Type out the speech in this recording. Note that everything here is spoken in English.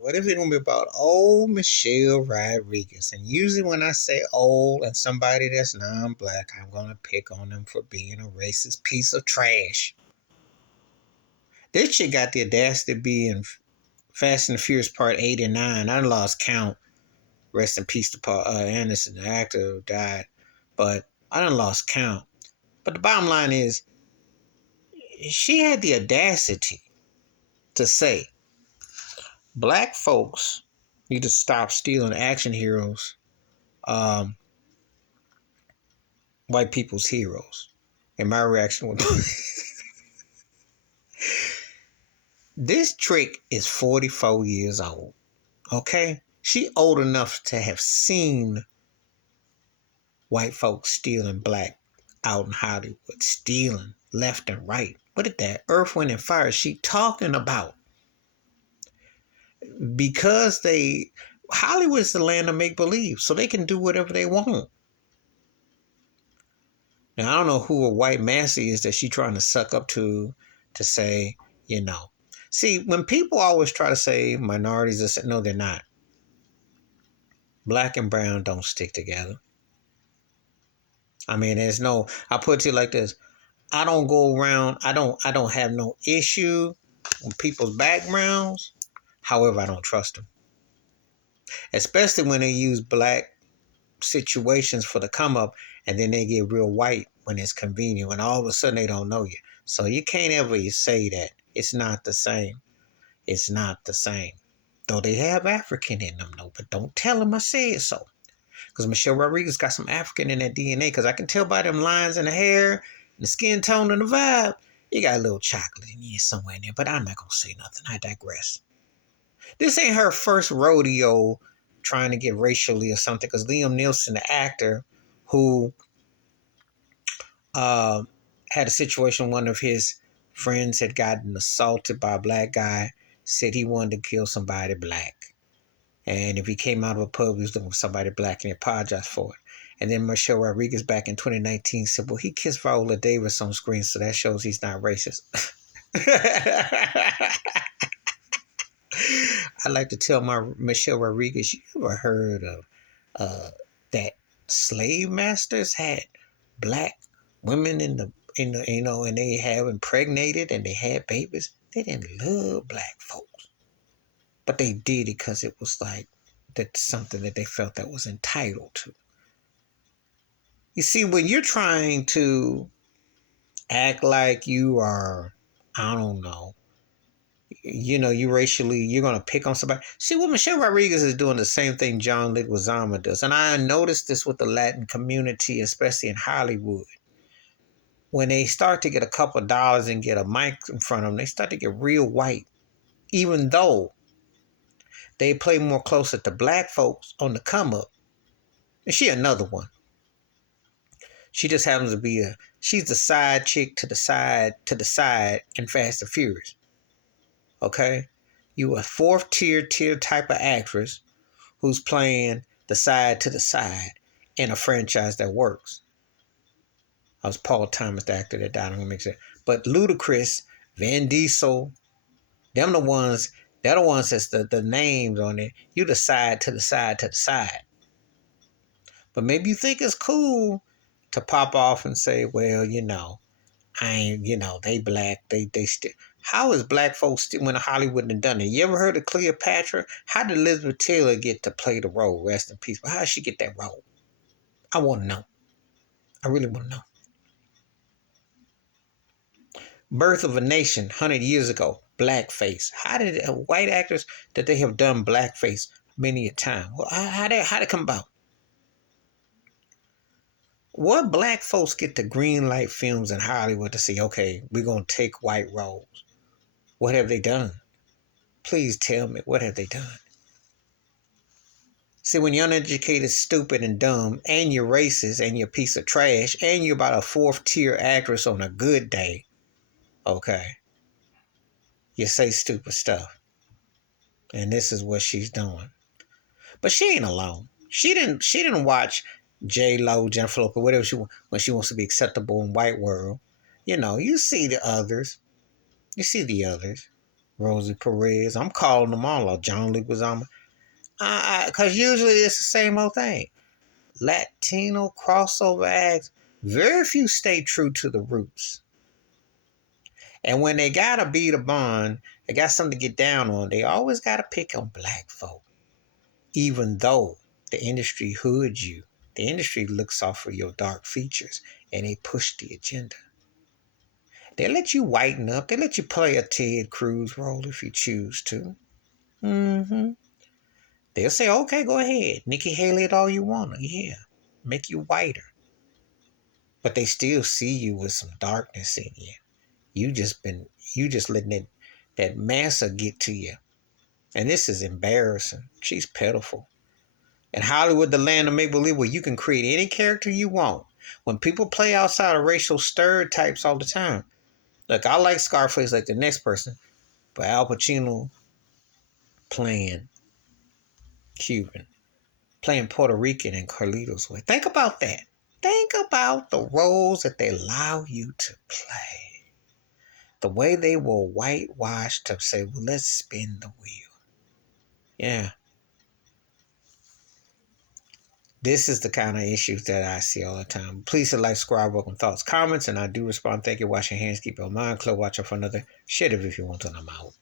What if it gonna be about old Michelle Rodriguez? And usually when I say old and somebody that's non-black, I'm gonna pick on them for being a racist piece of trash. This shit got the audacity to be in Fast and the Furious Part 8 and 9. I lost count. Rest in peace to Paul Anderson, the actor who died. But I done lost count. But the bottom line is, she had the audacity to say, black folks need to stop stealing action heroes, um, white people's heroes. And my reaction was, this trick is 44 years old. Okay? She old enough to have seen white folks stealing black out in Hollywood, stealing left and right. What is that? Earth, Wind, and Fire she talking about? Because Hollywood's the land of make believe, so they can do whatever they want. Now I don't know who a white Massey is that she trying to suck up to say, you know. See, when people always try to say minorities, no, they're not. Black and brown don't stick together. I mean, I put it to you like this. I don't go around, I don't have no issue with people's backgrounds. However, I don't trust them. Especially when they use black situations for the come up and then they get real white when it's convenient, when all of a sudden they don't know you. So you can't ever say that. It's not the same. It's not the same. Though they have African in them, though. But don't tell them I said so. Because Michelle Rodriguez got some African in that DNA. Because I can tell by them lines in the hair, and the skin tone, and the vibe. You got a little chocolate in here somewhere in there. But I'm not going to say nothing. I digress. This ain't her first rodeo trying to get racially or something. Because Liam Neeson, the actor, who had a situation, one of his friends had gotten assaulted by a black guy, said he wanted to kill somebody black. And if he came out of a pub, he was looking for somebody black and he apologized for it. And then Michelle Rodriguez back in 2019 said, well, he kissed Viola Davis on screen, so that shows he's not racist. I like to tell my Michelle Rodriguez, you ever heard of that slave masters had black women in the and they have impregnated and they had babies? They didn't love black folks, but they did it because it was like that's something that they felt that was entitled to. You see, when you're trying to act like you are, I don't know, you racially, you're going to pick on somebody. See, what Michelle Rodriguez is doing the same thing John Leguizamo does. And I noticed this with the Latin community, especially in Hollywood. When they start to get a couple of dollars and get a mic in front of them, they start to get real white, even though they play more closer to black folks on the come up. And she another one. She just happens to be she's the side chick to the side in Fast and Furious. Okay? You a fourth tier type of actress who's playing the side to the side in a franchise that works. I was Paul Thomas, the actor that died. I'm gonna make sure. But Ludacris, Vin Diesel, they're the ones that's the names on it. You the side to the side to the side. But maybe you think it's cool to pop off and say, well, I ain't, they black, they still. How is black folks still when Hollywood done done it? You ever heard of Cleopatra? How did Elizabeth Taylor get to play the role? Rest in peace. But how did she get that role? I want to know. I really want to know. Birth of a Nation, 100 years ago, blackface. How did white actors that they have done blackface many a time? Well, how did it come about? What black folks get to green light films in Hollywood to say, okay, we're going to take white roles? What have they done? Please tell me, what have they done? See, when you're uneducated, stupid, and dumb, and you're racist, and you're a piece of trash, and you're about a fourth tier actress on a good day, okay, you say stupid stuff. And this is what she's doing. But she ain't alone. She didn't watch J-Lo, Jennifer Lopez, whatever when she wants to be acceptable in white world. You see the others. You see the others. Rosie Perez. I'm calling them all out. John Leguizamo. Because usually it's the same old thing. Latino crossover acts. Very few stay true to the roots. And when they gotta beat a bond, they got something to get down on, they always gotta pick on black folk. Even though the industry hoods you, the industry looks off for your dark features and they push the agenda. They let you whiten up. They let you play a Ted Cruz role if you choose to. Mm-hmm. They'll say, okay, go ahead. Nikki Haley it all you want. Yeah. Make you whiter. But they still see you with some darkness in you. You just letting that massa get to you. And this is embarrassing. She's pitiful. And Hollywood, the land of make believe, where you can create any character you want. When people play outside of racial stereotypes all the time. Look, I like Scarface like the next person, but Al Pacino playing Cuban, playing Puerto Rican in Carlito's Way. Think about that. Think about the roles that they allow you to play. The way they will whitewash to say, well, let's spin the wheel. Yeah. This is the kind of issues that I see all the time. Please like, subscribe, welcome thoughts, comments, and I do respond. Thank you. Wash your hands, keep your mind clear, watch out for another. Share it if you want to, and I'm out.